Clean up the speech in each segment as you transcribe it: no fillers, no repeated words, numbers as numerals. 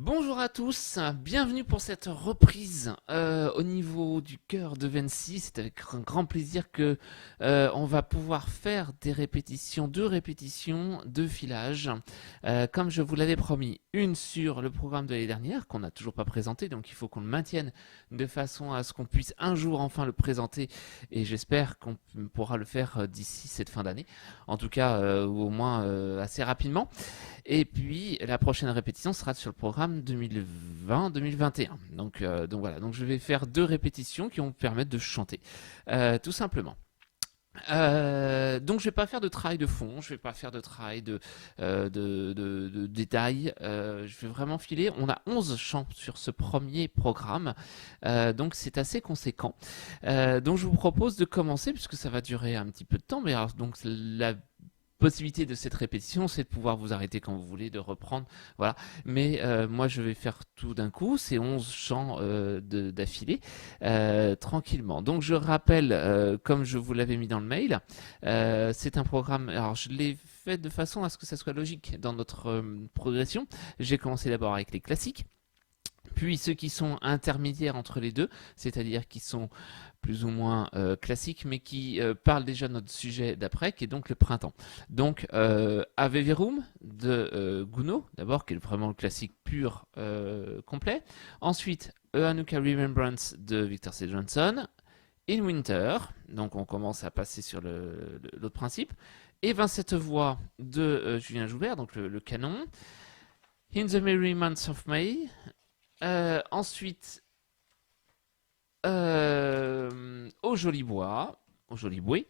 Bonjour à tous, bienvenue pour cette reprise au niveau du cœur de Vency. C'est avec un grand plaisir que on va pouvoir faire des répétitions, deux répétitions de filage. Comme je vous l'avais promis, une sur le programme de l'année dernière qu'on n'a toujours pas présenté, donc il faut qu'on le maintienne de façon à ce qu'on puisse un jour enfin le présenter et j'espère qu'on pourra le faire d'ici cette fin d'année, en tout cas ou au moins assez rapidement. Et puis la prochaine répétition sera sur le programme 2020-2021. Donc voilà, donc je vais faire deux répétitions qui vont me permettre de chanter, tout simplement. Donc je vais pas faire de travail de fond, je vais pas faire de travail de détails, je vais vraiment filer. On a 11 chants sur ce premier programme, donc c'est assez conséquent. Donc je vous propose de commencer, puisque ça va durer un petit peu de temps, mais alors, donc la possibilité de cette répétition, c'est de pouvoir vous arrêter quand vous voulez, de reprendre, voilà. Mais moi, je vais faire tout d'un coup, ces 11 chants d'affilée, tranquillement. Donc, je rappelle, comme je vous l'avais mis dans le mail, c'est un programme, alors je l'ai fait de façon à ce que ça soit logique dans notre progression. J'ai commencé d'abord avec les classiques, puis ceux qui sont intermédiaires entre les deux, c'est-à-dire qui sont plus ou moins classiques, mais qui parlent déjà de notre sujet d'après, qui est donc le printemps. Donc, Ave Verum de Gounod, d'abord, qui est vraiment le classique pur complet. Ensuite, A Hanukkah Remembrance de Victor C. Johnson. In Winter, donc on commence à passer sur l'autre principe. Et 27 voix de Julien Joubert, donc le canon. In the Merry Months of May. Ensuite, au Joli Bois, au Joli Bouet,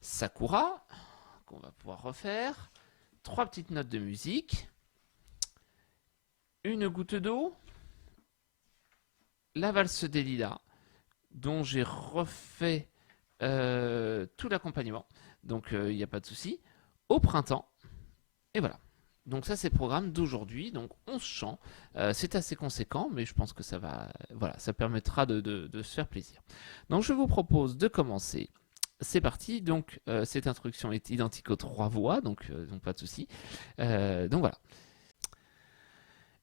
Sakura, qu'on va pouvoir refaire, trois petites notes de musique, une goutte d'eau, la valse des lilas, dont j'ai refait tout l'accompagnement, donc il n'y a pas de souci, au printemps, et voilà. Donc ça c'est le programme d'aujourd'hui, donc 11 chants, c'est assez conséquent, mais je pense que ça va, voilà, ça permettra de se faire plaisir. Donc je vous propose de commencer. C'est parti, donc cette introduction est identique aux trois voix, donc pas de souci. Donc voilà.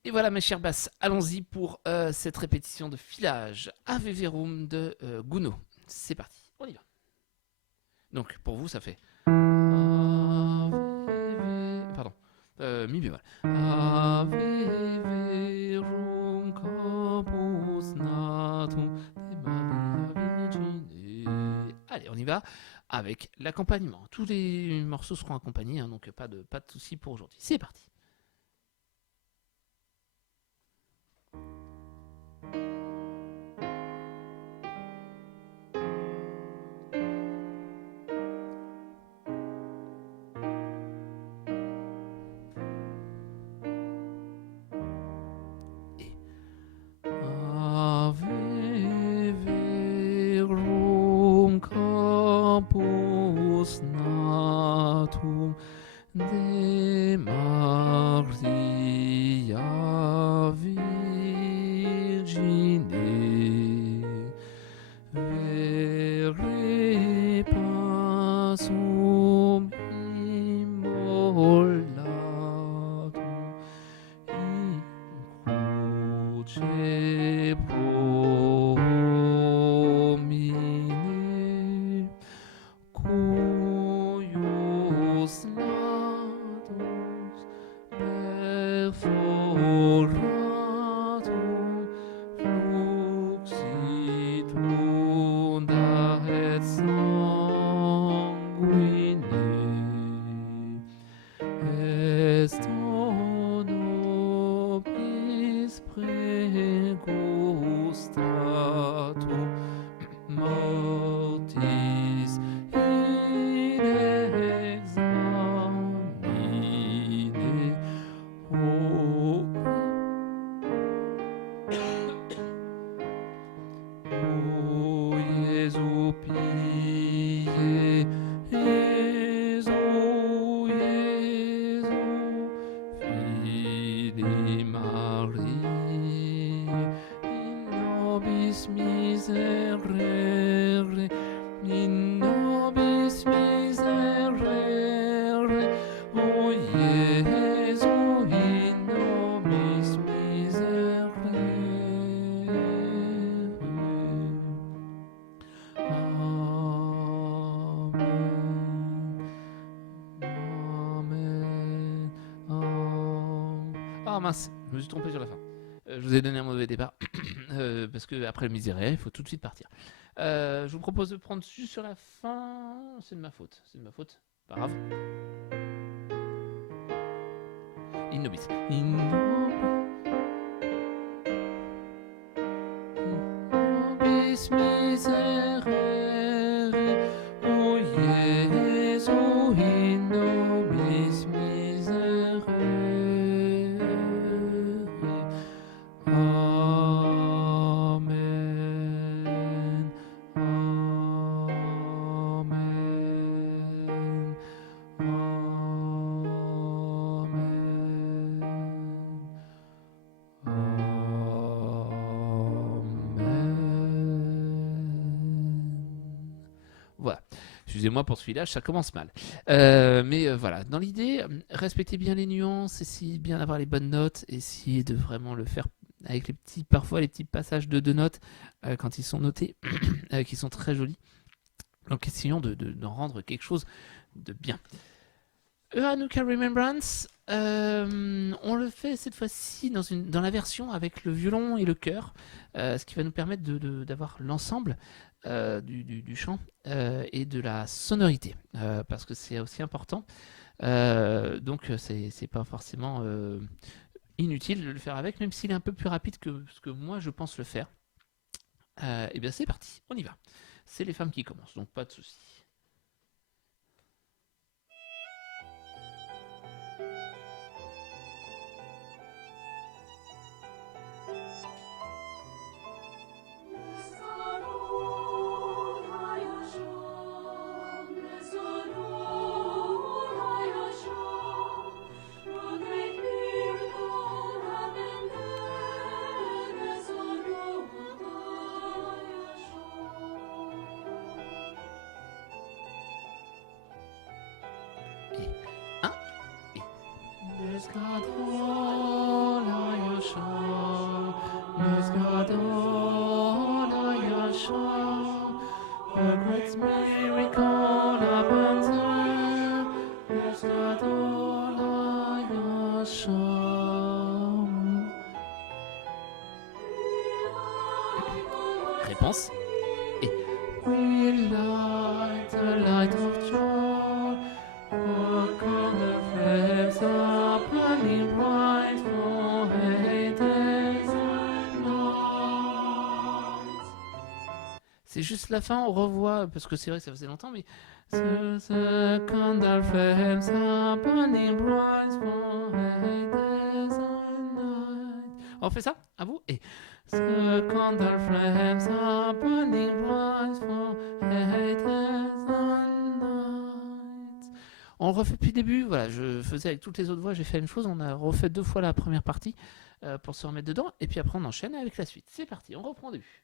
Et voilà mes chers basses, allons-y pour cette répétition de filage Ave Verum de Gounod. C'est parti, on y va. Donc pour vous ça fait pardon, mi bémol. Ave verum campus natum de Maria Virgine. Allez, on y va avec l'accompagnement. Tous les morceaux seront accompagnés, hein, donc pas de soucis pour aujourd'hui. C'est parti. Et Ave verum campus natum de Maria Virgine vere passum immolatum in cruce promine cuius natus perforatum fluxitum et sanguine est nobis pregus Ah mince, je me suis trompé sur la fin. Je vous ai donné un mauvais départ. Parce que après le miséraire, il faut tout de suite partir. Je vous propose de prendre juste sur la fin. C'est de ma faute. Pas grave. In nobis. Nobis miserere. Oh Jesu, in nobis miserere. Amen. Amen. Voilà. Excusez-moi pour celui-là, ça commence mal. Mais voilà, dans l'idée, respectez bien les nuances, essayez bien d'avoir les bonnes notes, essayez de vraiment le faire avec parfois les petits passages de deux notes quand ils sont notés, qui sont très jolis. Donc essayons d'en rendre quelque chose de bien. Hanukkah Remembrance, on le fait cette fois-ci dans la version avec le violon et le chœur, ce qui va nous permettre d'avoir l'ensemble du chant et de la sonorité, parce que c'est aussi important. Donc c'est pas forcément inutile de le faire avec, même s'il est un peu plus rapide que ce que moi je pense le faire. Et bien c'est parti, on y va. C'est les femmes qui commencent, donc pas de soucis. Réponse. Et we light the light of joy, work on the flames are burning bright for 8 days and nights. C'est juste la fin, on revoit, parce que c'est vrai que ça faisait longtemps, mais the candle flames are burning bright for 8 days and nights. On fait ça, à vous, et the candle flames are burning bright for 8 days and nights. On le refait depuis le début, voilà, je faisais avec toutes les autres voix, j'ai fait la même chose, on a refait 2 fois la première partie pour se remettre dedans, et puis après on enchaîne avec la suite. C'est parti, on reprend au début.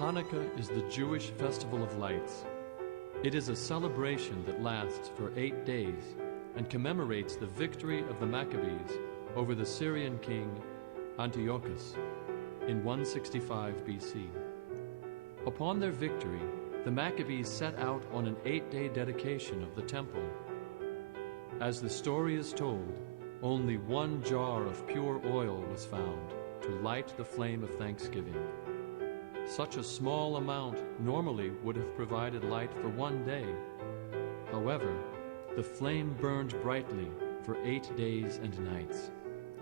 Hanukkah is the Jewish festival of lights. It is a celebration that lasts for 8 days and commemorates the victory of the Maccabees over the Syrian king Antiochus in 165 BC. Upon their victory, the Maccabees set out on an 8-day dedication of the temple. As the story is told, only one jar of pure oil was found to light the flame of thanksgiving. Such a small amount normally would have provided light for one day. However, the flame burned brightly for 8 days and nights,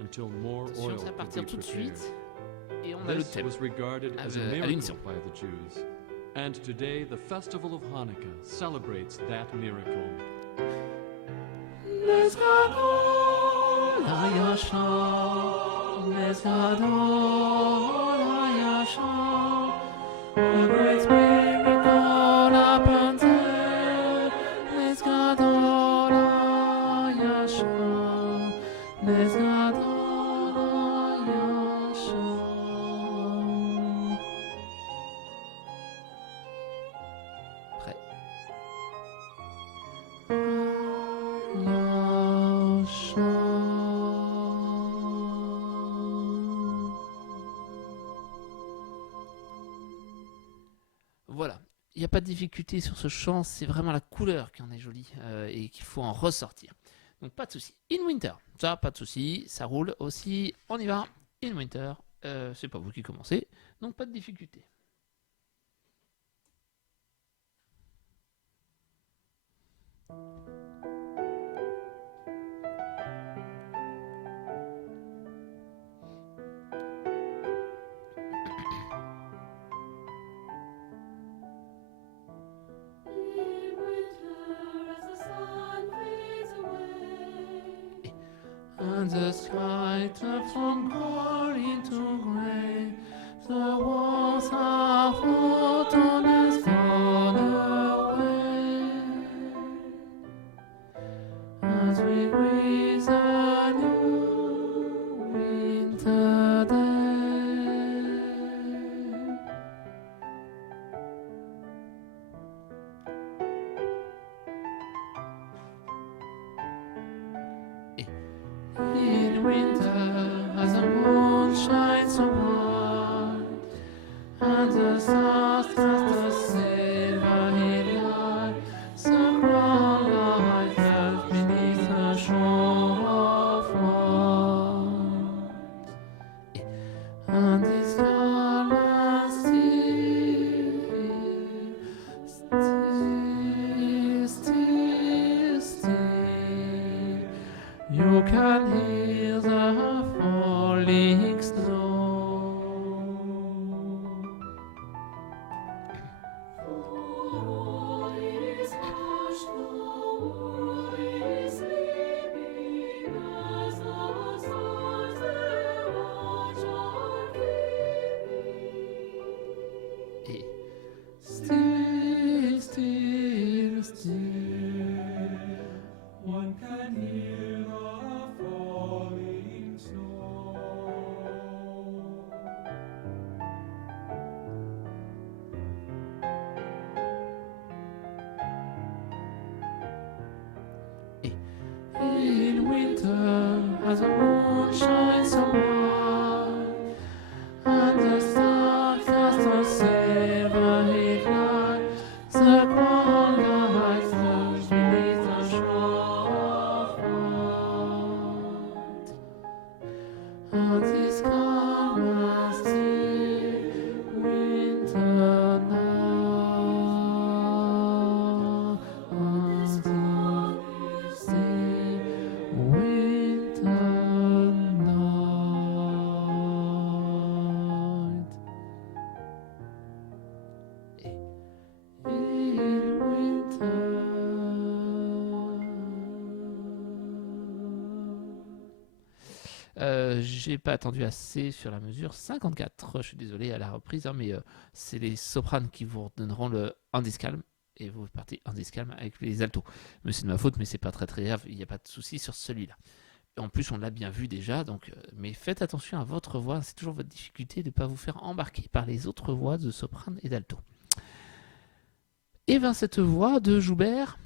until more Attention, oil ça va could partir be tout de prepared. suite. Et on a le This thème. was regarded as a à miracle l'unisson. by the Jews. And today, the festival of Hanukkah celebrates that miracle. A great miracle happened there. Let's God all Yasha. Let's God all Yasha. Prêt. Voilà, il n'y a pas de difficulté sur ce chant, c'est vraiment la couleur qui en est jolie et qu'il faut en ressortir. Donc pas de souci. In Winter, ça pas de souci, ça roule aussi, on y va. In Winter, c'est pas vous qui commencez, donc pas de difficulté. And the sky turns from glory to grey. The walls are forgotten and gone away. As we breathe a new winter day. In winter, as the moon shines so bright, and the stars cast a silvery light, the crown light falls beneath the shore of white, and this garland still, you can hear the falling snow. All is hushed, the world is sleeping, as the stars their watch are keeping. Et still, still, still, One can hear the falling snow. in winter, as the moon shines so bright, and the stars cast a silvery light, the crown light falls beneath the shore of white, and this calm and still winter night, and still winter night. In winter. J'ai pas attendu assez sur la mesure 54. Je suis désolé à la reprise, hein, mais c'est les sopranes qui vous donneront le indice calme et vous partez indice calme avec les altos. Mais c'est de ma faute, mais c'est pas très très grave, il n'y a pas de souci sur celui-là. Et en plus, on l'a bien vu déjà, donc, mais faites attention à votre voix, c'est toujours votre difficulté de ne pas vous faire embarquer par les autres voix de soprane et d'alto. Et bien cette voix de Joubert,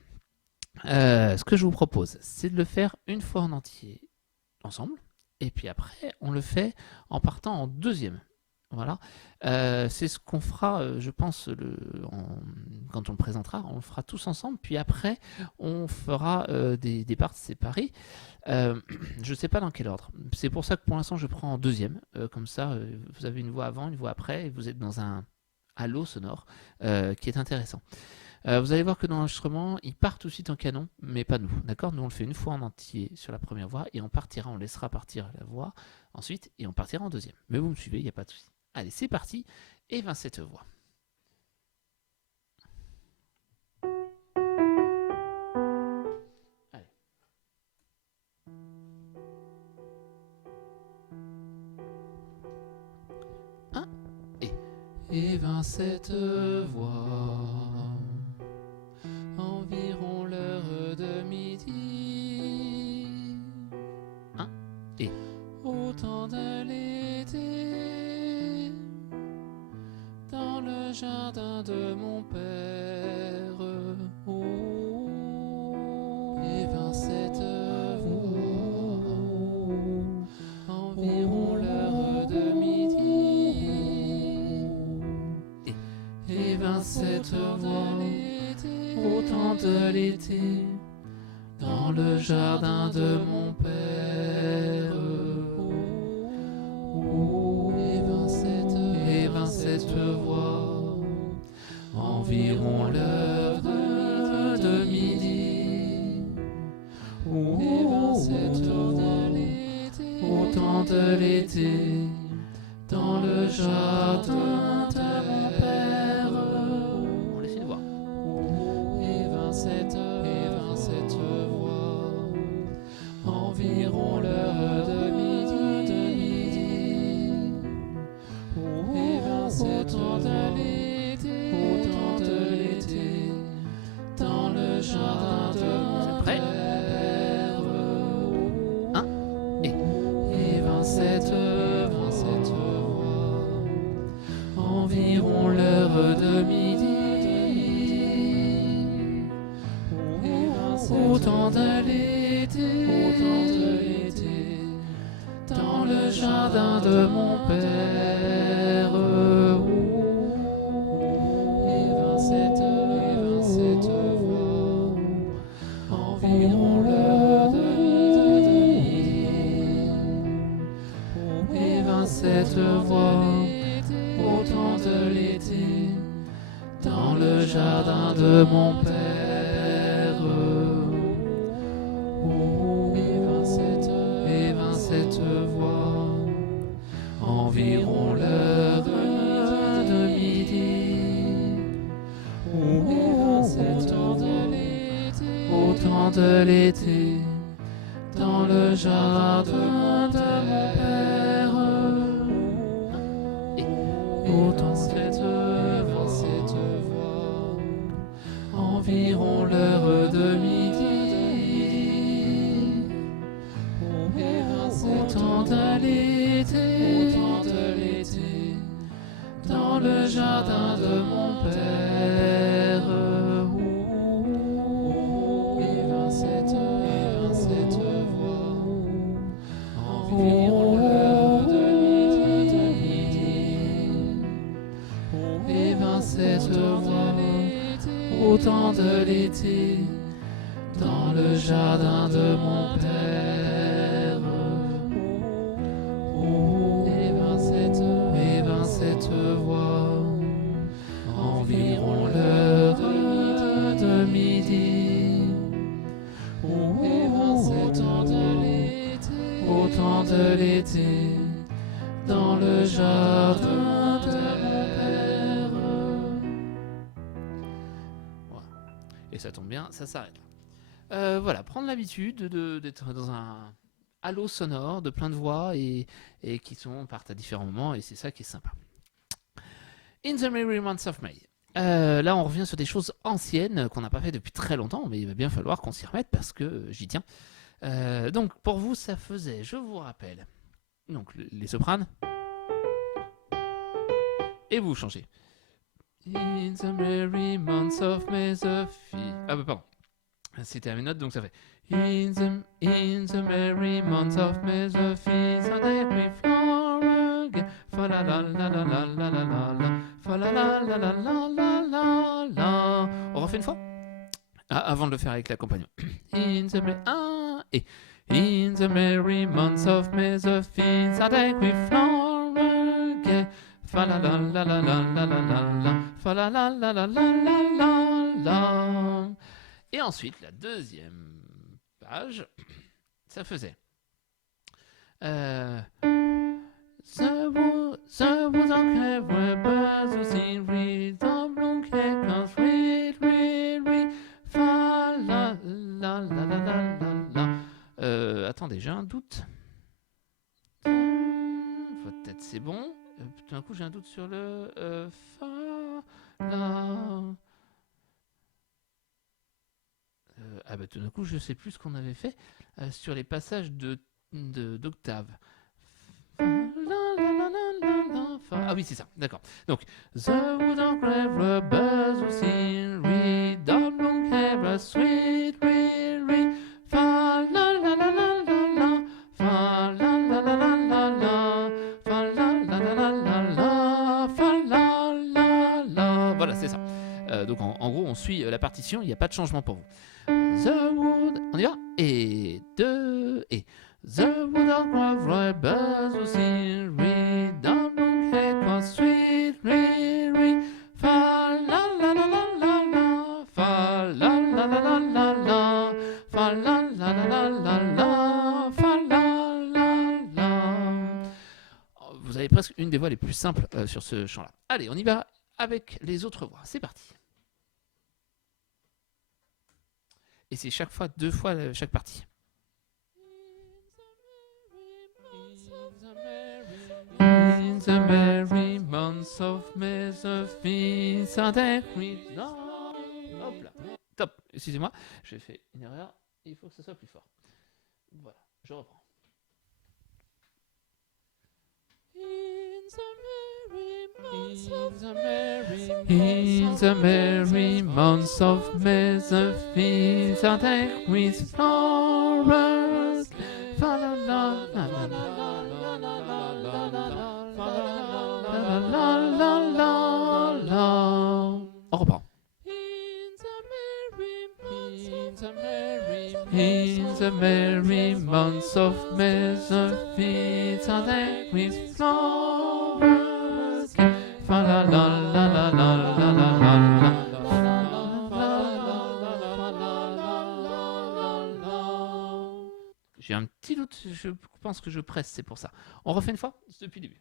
ce que je vous propose, c'est de le faire une fois en entier ensemble. Et puis après, on le fait en partant en deuxième. Voilà. C'est ce qu'on fera, je pense, quand on le présentera, on le fera tous ensemble. Puis après, on fera des parts séparées. Je ne sais pas dans quel ordre. C'est pour ça que pour l'instant, je prends en deuxième. Comme ça, vous avez une voix avant, une voix après, et vous êtes dans un halo sonore qui est intéressant. Vous allez voir que dans l'enregistrement, il part tout de suite en canon, mais pas nous. D'accord? Nous, on le fait une fois en entier sur la première voix, et on laissera partir la voix ensuite, et on partira en deuxième. Mais vous me suivez, il n'y a pas de souci. Allez, c'est parti, et 27 voix. Allez. Et 27 voix, environ l'heure de midi. Et au temps de l'été, dans le jardin de mon père. Oh, et 27 voix, environ l'heure de midi. Et 27 voix, au temps de l'été, dans le jardin de mon père. Oh, et 27 voix, environ l'heure de midi. Oh, et 27 voix, au temps de l'été, dans le jardin de mon père. On laisse une voix. Et 27 voix, environ l'heure de midi. Et 27 au temps de l'été, dans le jardin de mon père. Et 27 voix, environ l'heure de midi. Au temps de l'été, dans le jardin de mon père. Et 27 voix, environ l'heure de midi. Et 27 voix, au temps de l'été, dans le jardin de mon père. Et 27 voix, environ l'heure de midi. Et 27 au temps de l'été, dans le jardin de mon père. Au temps de 27 voix, environ l'heure de midi. Au temps de l'été, dans le jardin de mon père. Et 27 voix, environ l'heure de midi. Et 27 voix, au temps de l'été, dans le jardin de mon père. Et 27 voix, environ l'heure de midi. Et 27 au temps de l'été, dans le jardin de mon père. Voilà. Et ça tombe bien, ça s'arrête là. Voilà, prendre l'habitude d'être dans un halo sonore de plein de voix et qui partent à différents moments, et c'est ça qui est sympa. In the Merry Months of May. Là, on revient sur des choses anciennes qu'on n'a pas fait depuis très longtemps, mais il va bien falloir qu'on s'y remette parce que j'y tiens. Donc, pour vous, ça faisait, je vous rappelle, donc les sopranes, et vous changez. In the merry months of May, the Ah bah pardon, c'était à mes notes, donc ça fait In the merry months of May, the feast on every flower fa la la la la la la la la, fa la la la la la la la la. On refait une fois avant de le faire avec l'accompagnement. In the et in the merry months of May, the fields are decked with flower gay. Fa la la la la la la la la, fa la la la la la la la la. Et ensuite, la deuxième page, ça faisait. The woods are kept where birds who sing, read the bloom cakes, read, fa la la la la la la. Attendez, j'ai un doute. Peut-être c'est bon. Tout d'un coup, j'ai un doute sur le fa la. Tout d'un coup, je sais plus ce qu'on avait fait sur les passages d'octave. Ah oui, c'est ça, d'accord. Donc, the wood and grave birds who sing, read, double care, sweet, read, fa la la la la la la, fa la la la la la la, fa la la la la la la, fa la la la. Voilà, c'est ça. Donc, en gros, on suit la partition, il n'y a pas de changement pour vous. The wood, on y va. Et 2 et the wood and grave birds who sing, read, double care, sweet, read, fa la la la la la la, fa la la la la la la, fa la la la la la la, fa la la la. Vous avez presque une des voix les plus simples sur ce chant-là. Allez, on y va avec les autres voix. C'est parti. Et c'est chaque fois 2 fois chaque partie. In the merry months of May, the fields are decked with flowers. Hop là. Top. Excusez-moi, j'ai fait une erreur. Il faut que ce soit plus fort. Voilà, je reprends. In the merry months of May, the fields are decked with flowers. Fa la la la la la. On reprend. In the merry months of May, the fields are decked with flowers. Fa la la la la la la la la. J'ai un petit doute, je pense que je presse, c'est pour ça. On refait une fois depuis le début.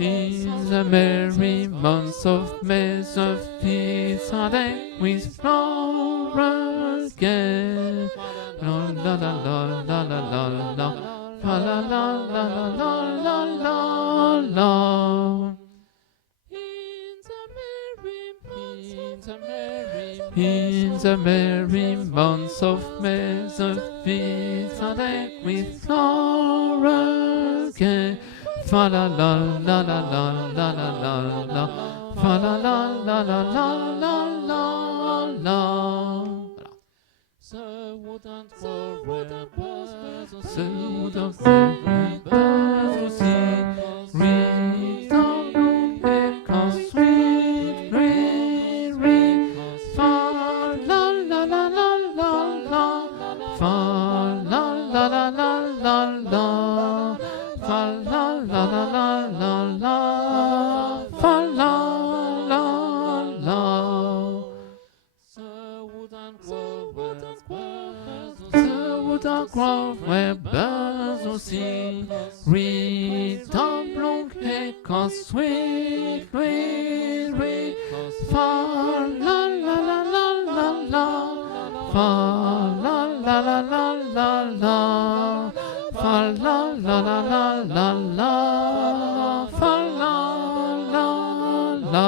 In the merry months of May, the fields are decked with flowers gay. La la la la la la la la, la la la la la la la la. In the merry months of May, the fields are decked with flowers gay. Fa la la la la la la la la la, fa la la la la la la la la. Voilà. The wooden birds who sing, read the blue because sweet, read, fa la la la la la la, fa la la la la la la, fa la la la la la la, fa la la la. The wooden grove where birds will sing, read the bloom cake, sweet, read, fa la la la la la la, fa la la la la la la, fa la la la la la la, fa la la la.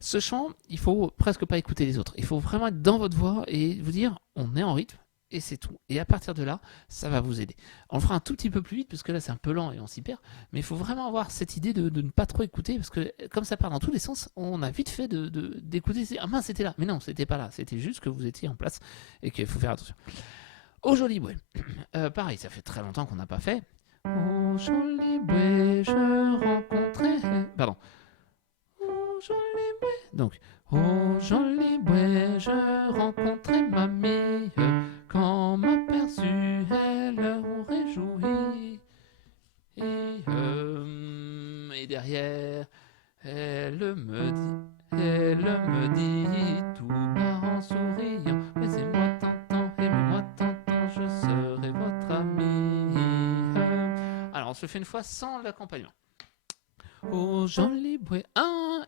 Ce chant, il faut presque pas écouter les autres. Il faut vraiment être dans votre voix et vous dire, on est en rythme et c'est tout. Et à partir de là, ça va vous aider. On le fera un tout petit peu plus vite, parce que là, c'est un peu lent et on s'y perd. Mais il faut vraiment avoir cette idée de ne pas trop écouter, parce que comme ça part dans tous les sens, on a vite fait d'écouter. Ah mince, c'était là. Mais non, c'était pas là. C'était juste que vous étiez en place et qu'il faut faire attention. Au joli bouet. Pareil, ça fait très longtemps qu'on n'a pas fait. Au joli bouet, je rencontrais. Pardon. Au joli bouet. Donc, au joli bouet, je rencontrais mamie. Quand m'aperçut, elle aurait joui. Et derrière, elle me dit tout bas en souriant. Laissez-moi Tintin, aimez-moi Tintin, je serai votre ami. Alors, on se fait une fois sans l'accompagnement. Au joli bouet,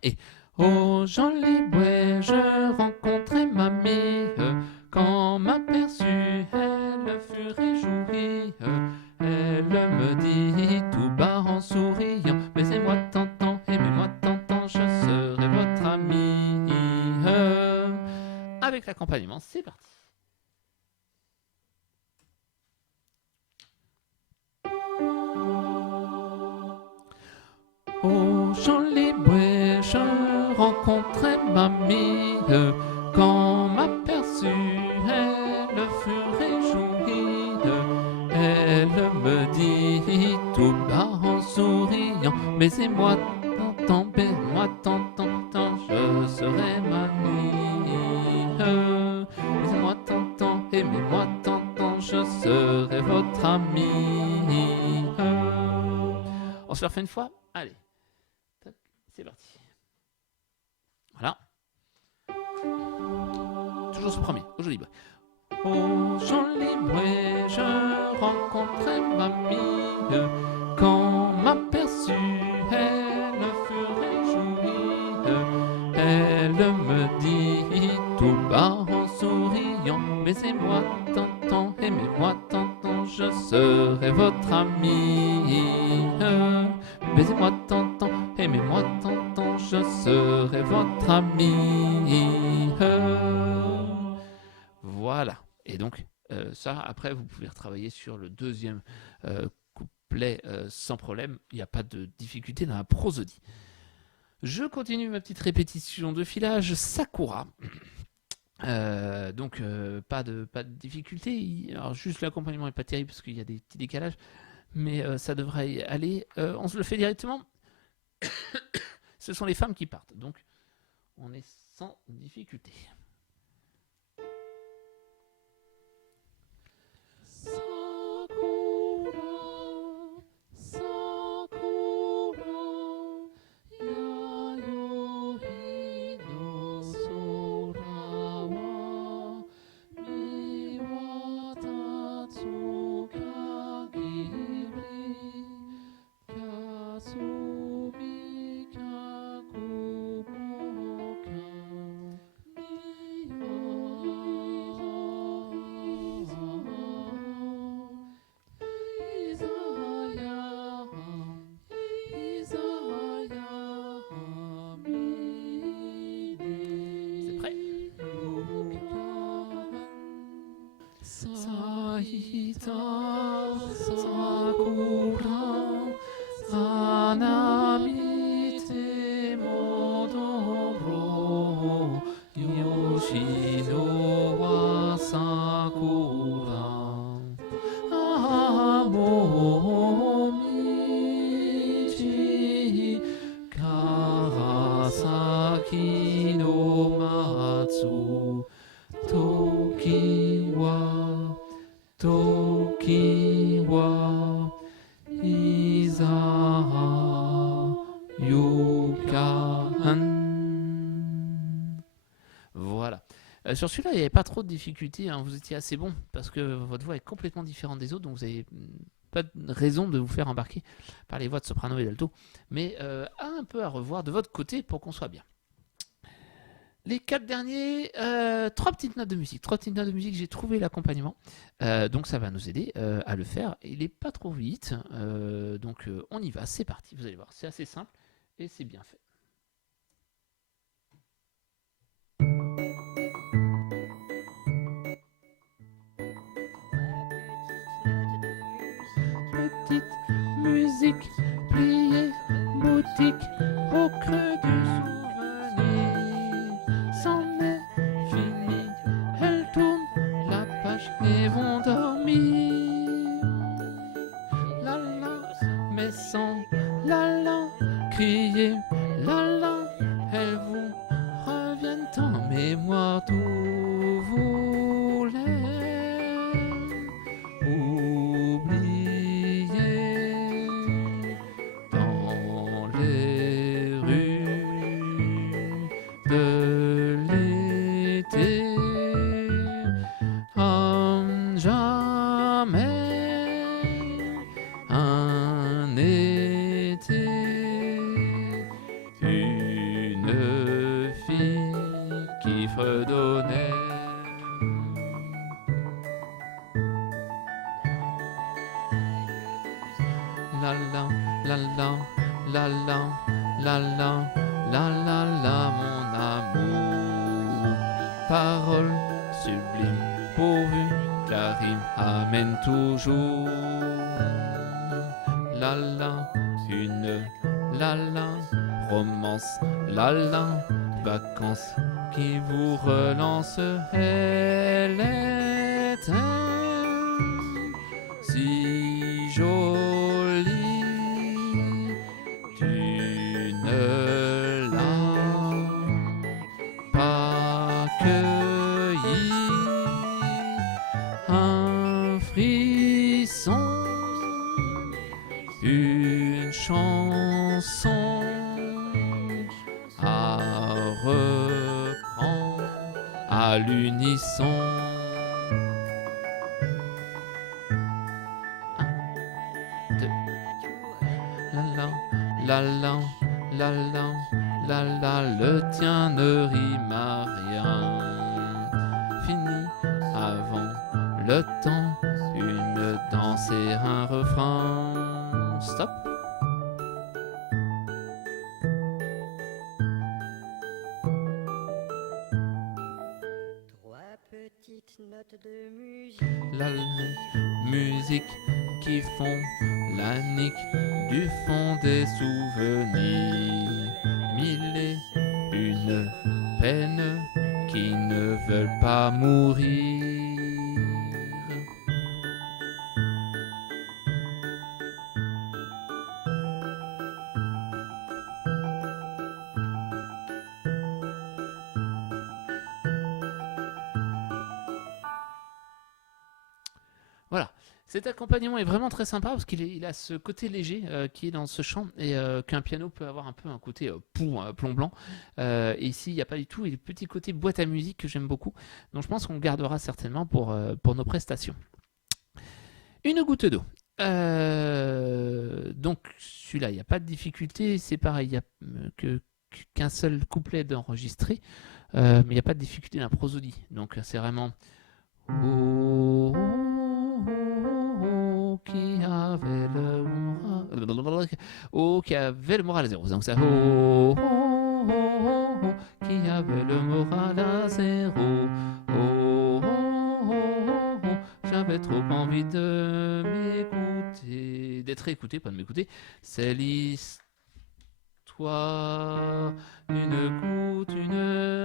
et au joli bouet, je rencontrai mamie. Quand m'aperçut, elle fut réjouie. Elle me dit tout bas en souriant, baisez-moi Tintin, aimez-moi Tintin, je serai votre ami. Avec l'accompagnement, c'est parti. Au joli bouet, je rencontrai mamie. Quand m'aperçut, elle fut réjouie. Elle me dit tout bas en souriant, baisez-moi Tintin, baisez-moi Tintin, je serai mamie. Baisez-moi Tintin, aimez-moi Tintin, je serai votre ami. On se le refait une fois? Allez. C'est parti. Voilà. Toujours ce premier, au joli bouet. Au joli bouet, je rencontrai mamie. Quand m'aperçut, elle fut réjouie. Elle me dit tout bas en souriant, baisez-moi Tintin, aimez-moi Tintin, je serai votre ami. Baisez-moi Tintin, aimez-moi Tintin, je serai votre ami. Voilà. Et donc, ça, après, vous pouvez retravailler sur le deuxième couplet sans problème. Il n'y a pas de difficulté dans la prosodie. Je continue ma petite répétition de filage. Sakura. Donc, pas de difficulté. Alors, juste l'accompagnement n'est pas terrible parce qu'il y a des petits décalages. Mais ça devrait y aller. On se le fait directement. Ce sont les femmes qui partent. Donc, on est sans difficulté. Voilà. Sur celui-là, il n'y avait pas trop de difficultés, hein. Vous étiez assez bon parce que votre voix est complètement différente des autres, donc vous n'avez pas de raison de vous faire embarquer par les voix de soprano et d'alto, mais un peu à revoir de votre côté pour qu'on soit bien. Les 4 derniers, 3 petites notes de musique. 3 petites notes de musique, j'ai trouvé l'accompagnement, donc ça va nous aider à le faire. Il n'est pas trop vite, donc on y va, c'est parti. Vous allez voir, c'est assez simple et c'est bien fait. petite musique pliée, boutique au creux du souvenir. C'en est fini, elles tournent la page et vont dormir. La la, mais sans la la, crier la la, elles vous reviennent en mémoire d'où vous les oubliez dans les rues de l'été. Jamais un été, une fille qui fredonnait. La la, la la, la la, la la, la la la, mon amour. Parole sublime, pourvu que la rime amène toujours. La la, une la la, romance, la la, vacances qui vous relance. Elle est si jolie, tu ne l'as pas cueillie. Un frisson, une chanson à reprendre à l'unisson. La la, la la, la la, le tien ne rime à rien. Fini avant le temps, une danse et un refrain. Stop. Trois petites notes de musique. La musique qui font la nique du fond des souvenirs. Mille et une peines qui ne veulent pas mourir. Voilà, cet accompagnement est vraiment très sympa parce il a ce côté léger qui est dans ce chant et qu'un piano peut avoir un peu un côté plomb blanc. Et ici, il n'y a pas du tout. Et le petit côté boîte à musique que j'aime beaucoup. Donc je pense qu'on gardera certainement pour nos prestations. Une goutte d'eau. Donc celui-là, il n'y a pas de difficulté. C'est pareil, il n'y a qu'un seul couplet d'enregistré. Mais il n'y a pas de difficulté dans la prosodie. Donc c'est vraiment... Oh, oh, oh, qui avait le moral, qui avait le moral à zéro. Donc ça, oh, oh, oh, oh, oh, qui avait le moral à zéro. Oh, oh, oh, oh, oh, j'avais trop envie de m'écouter, d'être écouté, pas de m'écouter. C'est l'histoire d'une goutte, une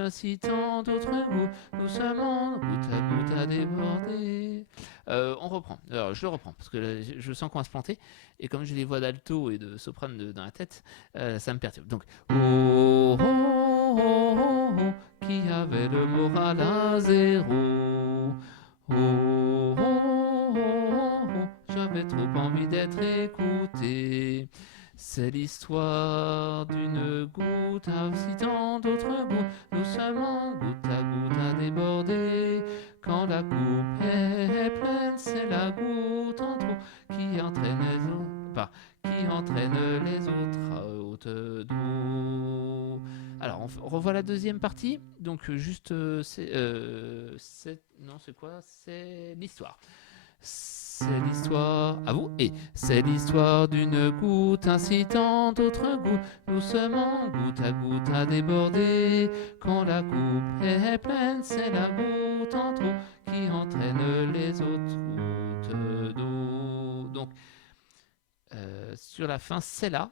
incitant d'autres goûts, doucement, goutte à déborder. On reprend. Alors, je le reprends parce que là, je sens qu'on va se planter. Et comme j'ai les voix d'alto et de soprano dans la tête, ça me perturbe. Donc, oh, oh, oh, oh, oh, qui avait le moral à zéro. Oh, oh, oh, oh, oh, j'avais trop envie d'être écouté. C'est l'histoire d'une goutte incitant d'autres goûts, doucement, goutte à déborder. Quand la coupe est pleine, c'est la goutte en trop qui entraîne les autres à haute d'eau. Alors, on revoit la deuxième partie. Donc, juste, c'est quoi? C'est l'histoire. C'est l'histoire, à vous, et c'est l'histoire d'une goutte incitant d'autres gouttes, doucement, goutte à déborder. Quand la coupe est pleine, c'est la goutte en trop qui entraîne les autres gouttes d'eau. Donc, sur la fin, c'est là.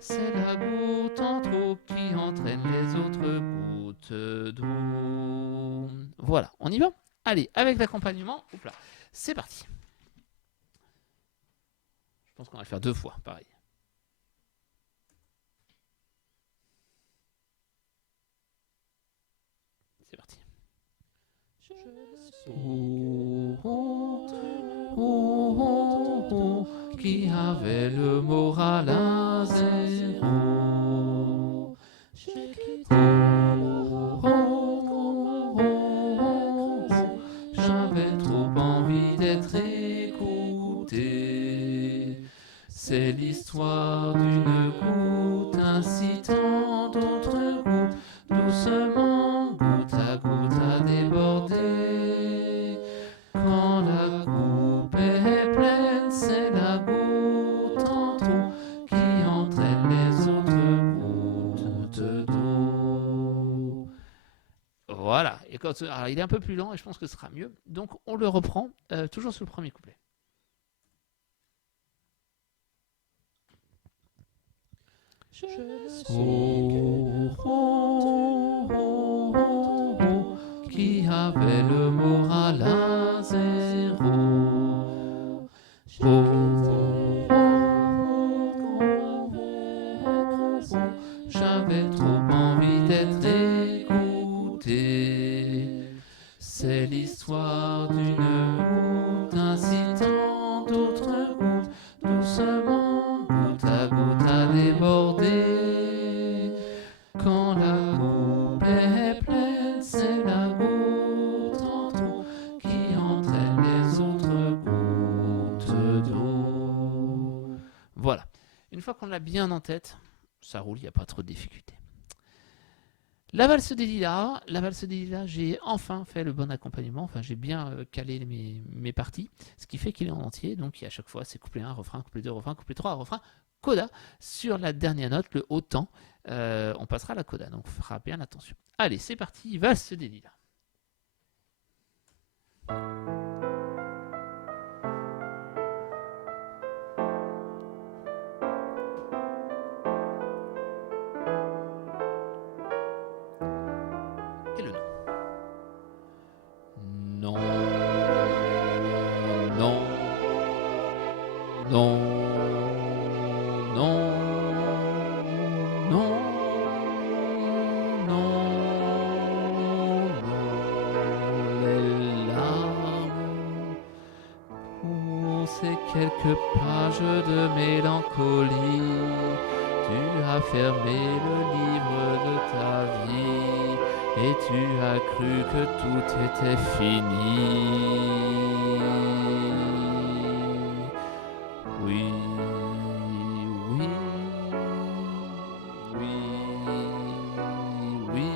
C'est la goutte en trop qui entraîne les autres gouttes d'eau. Voilà, on y va? Allez, avec l'accompagnement, hop là, c'est parti. Je pense qu'on va le faire 2 fois, pareil. C'est parti. Oh, oh, oh, oh, oh, qui avait le moral à zéro. Oh, oh, oh, oh, oh, j'avais trop envie d'être écouté. C'est l'histoire d'une goutte incitant d'autres gouttes, doucement, goutte à déborder. Quand la coupe est pleine, c'est la goutte en trop qui entraîne les autres gouttes d'eau. Voilà, et quand, alors, il est un peu plus lent et je pense que ce sera mieux. Donc on le reprend toujours sur le premier couplet. Oh, oh, oh, oh, oh, qui avait le moral à zéro. Oh, oh, oh, oh, oh, j'avais trop envie d'être écouté. C'est l'histoire d'une goutte incitant d'autres gouttes, doucement, goutte à déborder. Quand la coupe est pleine, c'est la goutte en trop qui entraîne les autres gouttes d'eau. Voilà. Une fois qu'on l'a bien en tête, ça roule, il n'y a pas trop de difficultés. La valse des lilas, j'ai enfin fait le bon accompagnement, enfin j'ai bien calé mes parties, ce qui fait qu'il est en entier, donc à chaque fois c'est couplet 1, refrain, couplet 2, refrain, couplet 3, refrain, coda. Sur la dernière note, le haut temps, on passera à la coda, donc on fera bien attention. Allez, c'est parti, valse des lilas. Et le non. Non. Non. Non. Non. Non. Non. Non. Les larmes pour ces quelques pages de mélancolie. Tu as fermé le livre de ta vie et tu as cru que tout était fini. Oui, oui, oui, oui.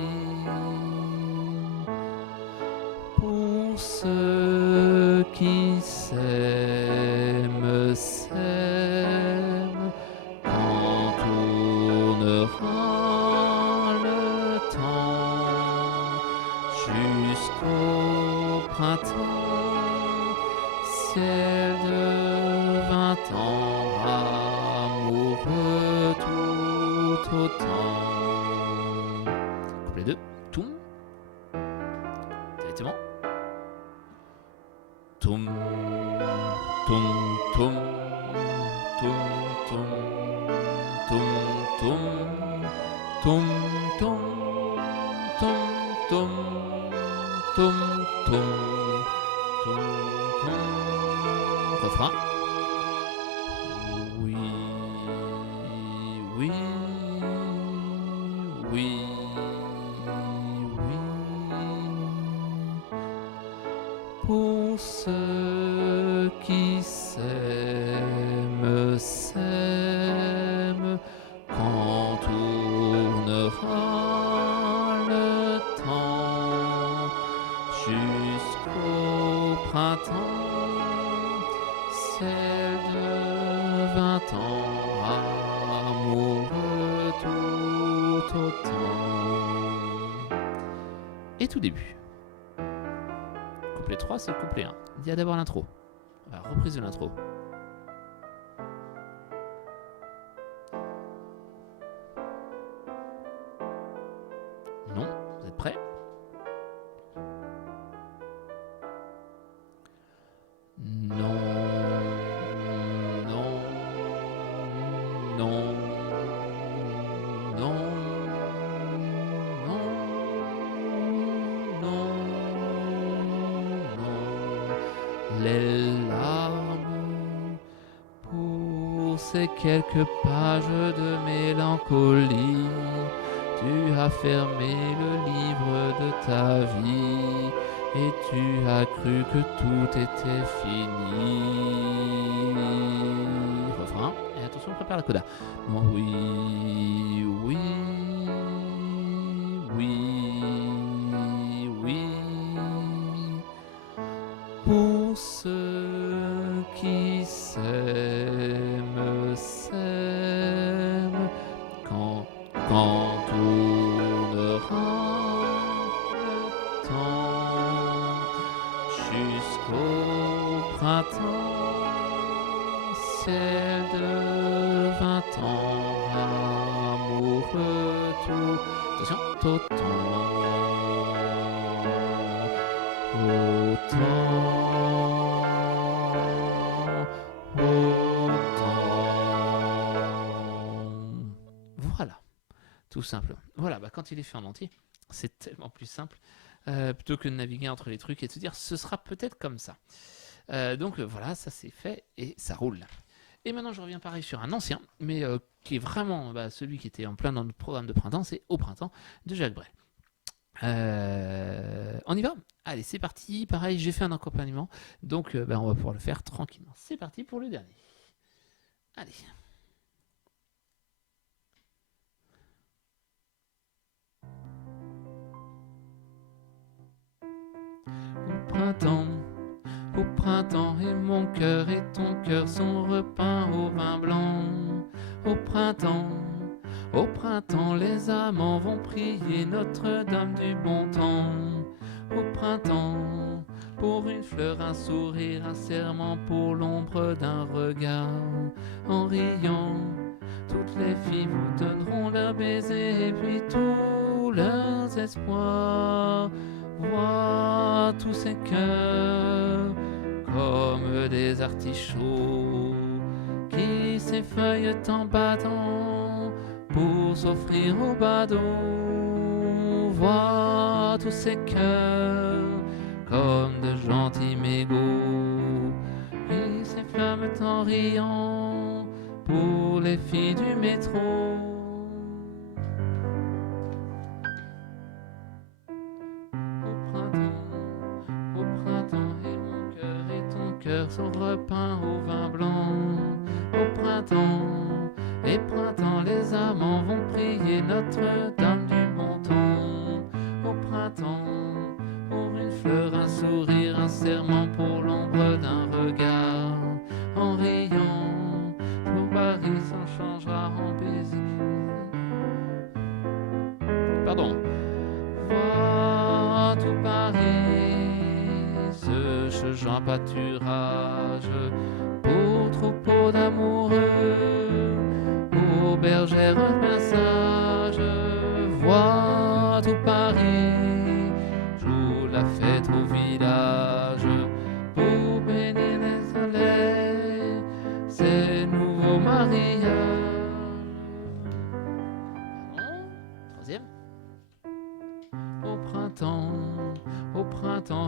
Pour ceux qui s'aiment, s'aiment, quand tournera le temps jusqu'au printemps, ciel de 20 ans, amoureux tout autant. Couplet 2, toum, directement. Toum, toum, toum, toum, toum, toum, toum, toum, toum, toum, toum, toum, toum, toum, toum. Refrain. Oui, oui, oui, oui. Pour ceux qui s'aiment, s'aiment, quand tournera le temps jusqu'au printemps, ciel de 20 ans, amoureux tout autant. Et tout début. Couplet 3, c'est le couplet 1. Il y a d'abord l'intro. La reprise de l'intro. les larmes pour ces quelques pages de mélancolie. Tu as fermé le livre de ta vie et tu as cru que tout était fini. Refrain, et attention, prépare la coda. Oh oui, oui, oui, oui. Pour ceux qui s'aiment, s'aiment quand tournera le temps jusqu'au printemps, ciel de 20 ans, amoureux tout. Attention, voilà, tout simplement. Voilà, quand il est fait en entier, c'est tellement plus simple, plutôt que de naviguer entre les trucs et de se dire ce sera peut-être comme ça. Donc voilà, ça c'est fait et ça roule. Et maintenant je reviens pareil sur un ancien, mais qui est vraiment celui qui était en plein dans notre programme de printemps, c'est Au printemps de Jacques Brel. On y va? Allez, c'est parti. Pareil, j'ai fait un accompagnement, donc on va pouvoir le faire tranquillement. C'est parti pour le dernier. Allez. Au printemps, et mon cœur et ton cœur sont repeints au vin blanc. Au printemps, les amants vont prier Notre-Dame du bon temps. Au printemps, pour une fleur, un sourire, un serment, pour l'ombre d'un regard. En riant, toutes les filles vous donneront leur baiser et puis tous leurs espoirs. Vois tous ces cœurs comme des artichauts qui s'effeuillent en battant pour s'offrir au badaud. Vois tous ces cœurs comme de gentils mégots qui s'enflamment en riant pour les filles du métro. Au printemps, et mon cœur et ton cœur sont repeints au vin blanc. Au printemps, les amants vont prier Notre-Dame du bon temps. Au printemps, pour une fleur, un sourire, un serment, pour l'ombre d'un regard. En riant, tout Paris s'en changera en baiser. Pardon. Vois tout Paris se changeant en pâturage pour troupeau d'amoureux, aux bergères bien sages. Vois tout Paris joue la fête au village pour bénir les soleils, ces nouveaux mariages. Troisième. Au printemps,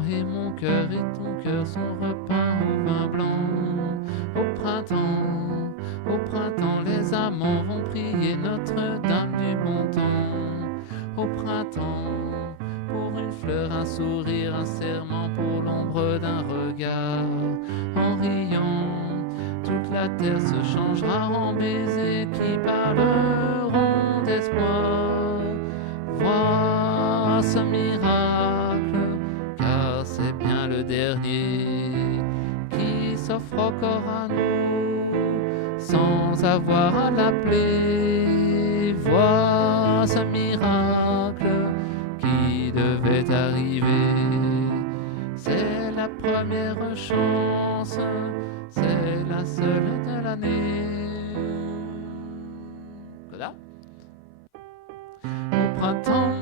et mon cœur et ton cœur sont repeints au vin blanc. Au printemps, les amants vont prier Notre-Dame du bon temps. Au printemps, pour une fleur, un sourire, un serment, pour l'ombre d'un regard. En riant, toute la terre se changera en baisers qui parleront d'espoir. Vois ce miracle, car c'est bien le dernier qui s'offre encore à nous sans avoir à l'appeler. Vois ce miracle qui devait arriver. C'est la première chance, c'est la seule de l'année. Voilà. Au printemps,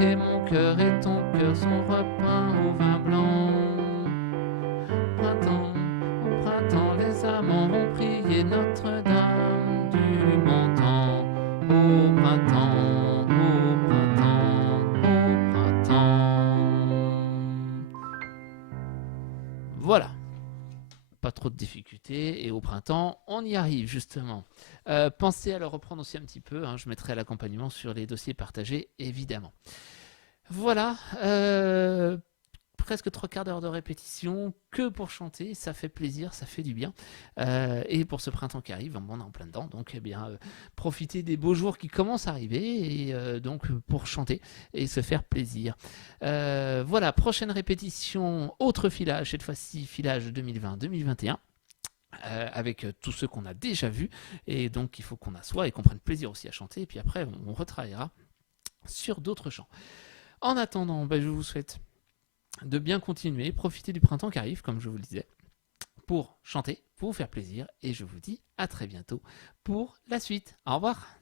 et mon cœur et ton cœur sont repeints au vin blanc. Au printemps, les amants vont prier Notre-Dame du bon temps. Au printemps, au printemps, au printemps. pas trop de difficultés. Et au printemps, on y arrive justement. Pensez à le reprendre aussi un petit peu. Hein, je mettrai l'accompagnement sur les dossiers partagés, évidemment. Voilà. Presque 3/4 d'heure de répétition que pour chanter, ça fait plaisir, ça fait du bien. Et pour ce printemps qui arrive, on est en plein dedans, donc eh bien, profitez des beaux jours qui commencent à arriver, et donc pour chanter et se faire plaisir. Voilà, prochaine répétition, autre filage, cette fois-ci filage 2020-2021. Avec tous ceux qu'on a déjà vus, et donc il faut qu'on assoie et qu'on prenne plaisir aussi à chanter, et puis après on retravaillera sur d'autres chants. En attendant, je vous souhaite de bien continuer, profiter du printemps qui arrive, comme je vous le disais, pour chanter, pour vous faire plaisir, et je vous dis à très bientôt pour la suite. Au revoir.